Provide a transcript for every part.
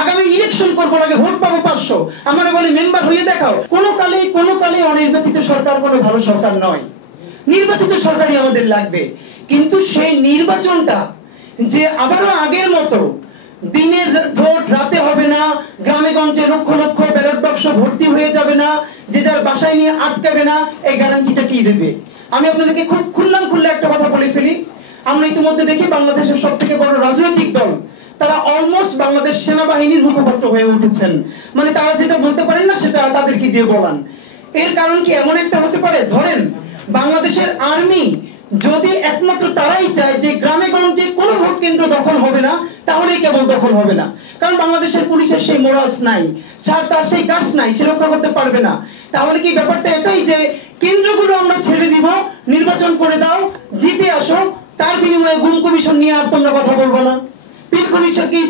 আগামী ইলেকশন করবো, আগে ভোট পাবো 500, আমরা বলি মেম্বার হয়ে দেখাও। কোনো কালে অনির্বাচিত সরকার কোনো ভালো সরকার নয়, নির্বাচিত সরকারই আমাদের লাগবে। কিন্তু সেই নির্বাচনটা যে আবারও আগের মতো দিনের ভোট রাতে হবে না, গ্রামে গঞ্জে লক্ষ লক্ষ ব্যালট বাক্স ভর্তি হয়ে যাবে না, যে যার বাসায় নিয়ে আটকাবে না, এই গ্যারান্টিটা কি দেবে? আমি আপনাদেরকে খুব খুল্লা একটা কথা বলে ফেলি। আমরা ইতিমধ্যে দেখি বাংলাদেশের সব থেকে বড় রাজনৈতিক দল তারা অলমোস্ট বাংলাদেশ সেনাবাহিনীর মুখপাত্র হয়ে উঠেছেন। মানে তারা যেটা বলতে পারেন না সেটা তাদেরকে দিয়ে বলান। এর কারণ কি এমন একটা হতে পারে, ধরেন বাংলাদেশের আর্মি যদি একমাত্র তারাই চায় যে গ্রামে গঞ্জে কোনো ভোট কেন্দ্র দখল হবে না, তাহলেই কেবল দখল হবে না। কারণ বাংলাদেশের পুলিশের সেই মোরালস নাই, তার সেই গার্ডস নাই, সে রক্ষা করতে পারবে না। তাহলে কি ব্যাপারটা এটাই যে কেন্দ্রগুলো আমরা ছেড়ে দিব, নির্বাচন করে দাও, জিতে আসো, তার বিনিময়ে গুম কমিশন নিয়ে আর তোমরা কথা বলবো না,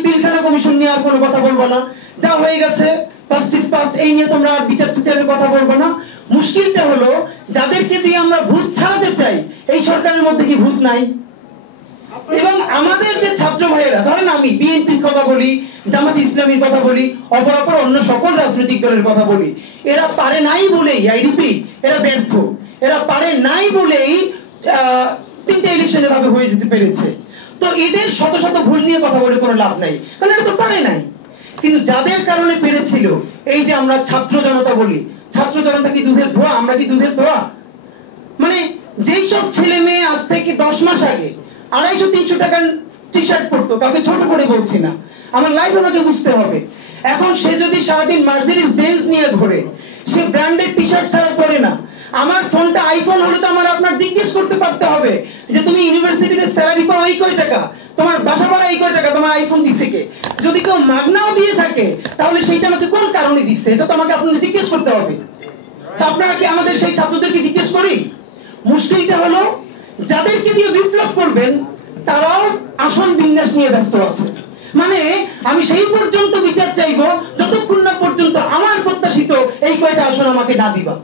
পিলখানা কমিশন নিয়ে আর কোনো কথা বলবো না, যা হয়ে গেছে ফার্স্ট ইজ ফার্স্ট, এই নিয়ে তোমরা আর বিচারের কথা বলবো না। মুশকিলটা হলো যাদেরকে দিয়ে আমরা ভূত ছাড়াতে চাই, এই সরকারের মধ্যে কি ভূত নাই? এবং আমাদের যে ছাত্র ভাইয়েরা, ধরেন আমি বিএনপির কথা বলি, জামাত ইসলামীর কথা বলি, অপরাপর অন্য সকল রাজনৈতিক দলের কথা বলি, এরা পারে নাই বলেই, আই রিপিট, এরা ব্যর্থ, এরা পারে নাই বলেই 3টে ইলেকশনে ভাবে হয়ে যেতে পেরেছে। তো এদের শত শত ভুল নিয়ে কথা বলে কোনো লাভ নাই, কারণ এরা তো পারে নাই। কিন্তু যাদের কারণে পেরেছিল, এই যে আমরা ছাত্র জনতা বলি, ছাত্র জনতা কি দুধের ধোয়া? আমরা কি দুধের ধোয়া? মানে যেই সব ছেলে মেয়ে আজ থেকে 10 মাস আগে 250-300 টাকার টি শার্ট পরতো, কাউকে ছোট করে বলছি না, আমার লাইফ আমাকে বুঝতে হবে। এখন সে যদি সারাদিন মার্সিডিজ বেঞ্জ নিয়ে ঘোরে, সে ব্র্যান্ডেড টি শার্ট ছাড়া পরে না। আমার ফোনটা আইফোন হলে তো আমার আপনার জিজ্ঞেস করতে পারতে হবে যে তুমি ইউনিভার্সিটিতে স্যালারি পাও এই কয় টাকা, তোমার বাসা ভাড়া এই কয় টাকা, তোমার আইফোন দিছে কে? যদি কেউ মাগনাও দিয়ে থাকে তাহলে সেইটা আমাকে কোন কারণে দিচ্ছে, এটা তো আমাকে আপনাদের জিজ্ঞেস করতে হবে। আপনারা কি আমাদের সেই ছাত্রদেরকে জিজ্ঞেস করি? মুশকিলটা হলো যাদেরকে দিয়ে বিপ্লব করবেন তারাও আসন বিন্যাস নিয়ে ব্যস্ত আছে। মানে আমি সেই পর্যন্ত বিচার চাইবো যতক্ষণ না পর্যন্ত আমার প্রত্যাশিত এই কয়টা আসন আমাকে না দিবা।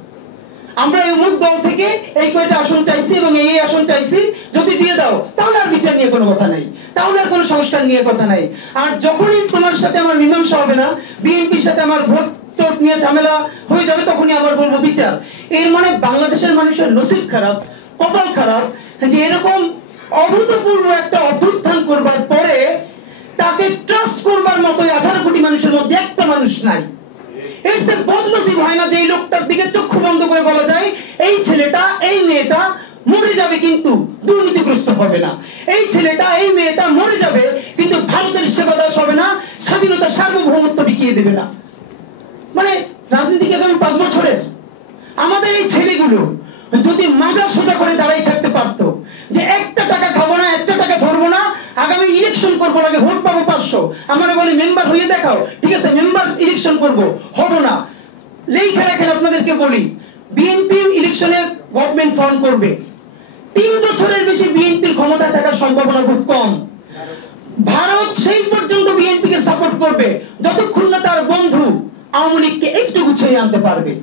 আমরা এই অমুক দল থেকে এই কয়টা আসন চাইছি এবং এই আসন চাইছি, যদি দিয়ে দাও তাহলে আর বিচার নিয়ে কোনো কথা নাই, তাহলে আর কোনো সংস্কার নিয়ে কথা নাই। আর যখনই তোমার সাথে আমার মীমাংসা হবে না, বিএনপির সাথে আমার ভোট নিয়ে ঝামেলা হয়ে যাবে, তখনই আবার বলবো বিচার। এর মানে বাংলাদেশের মানুষের নসিব খারাপ, কপাল খারাপ যে এরকম অভূতপূর্ব একটা অভ্যুত্থান করবার পরে তাকে ট্রাস্ট করবার মতো 18 কোটি মানুষের মধ্যে একটা মানুষ নাই। এই সে বদনসিব হয় না যে এই লোকটার দিকে চক্ষু বন্ধ করে বলা যায় এই ছেলেটা এই মেয়েটা মরে যাবে কিন্তু দুর্নীতিগ্রস্ত হবে না, এই ছেলেটা এই মেয়েটা মরে যাবে কিন্তু ভারতের সেবা দাস হবে না, স্বাধীনতা সার্বভৌমত্ব বিকিয়ে দেবে না। মানে রাজনীতি কি আগামী 5 বছরের? আমাদের এই ছেলেগুলো যদি মাথা সোজা করে দাঁড়াই থাকতে পারতো যে একটা টাকা খাবো না, একটা টাকা ধরবো না, আগামী ইলেকশন করবো, আগে ভোট পাবো 500, আমরা বলি মেম্বার হয়ে দেখাও, ঠিক আছে মেম্বার ইলেকশন করবো, হবো না। লেখা রাখেন আপনাদেরকে বলি, বিএনপি ইলেকশনে গভর্নমেন্ট ফর্ম করবে, 3 বছরের বেশি বিএনপির ক্ষমতায় থাকার সম্ভাবনা খুব কম। ভারত সেই পর্যন্ত বিএনপিকে সাপোর্ট করবে যতক্ষণ না তার বন্ধু আওয়ামী লীগকে একটু গুছিয়ে আনতে পারবে।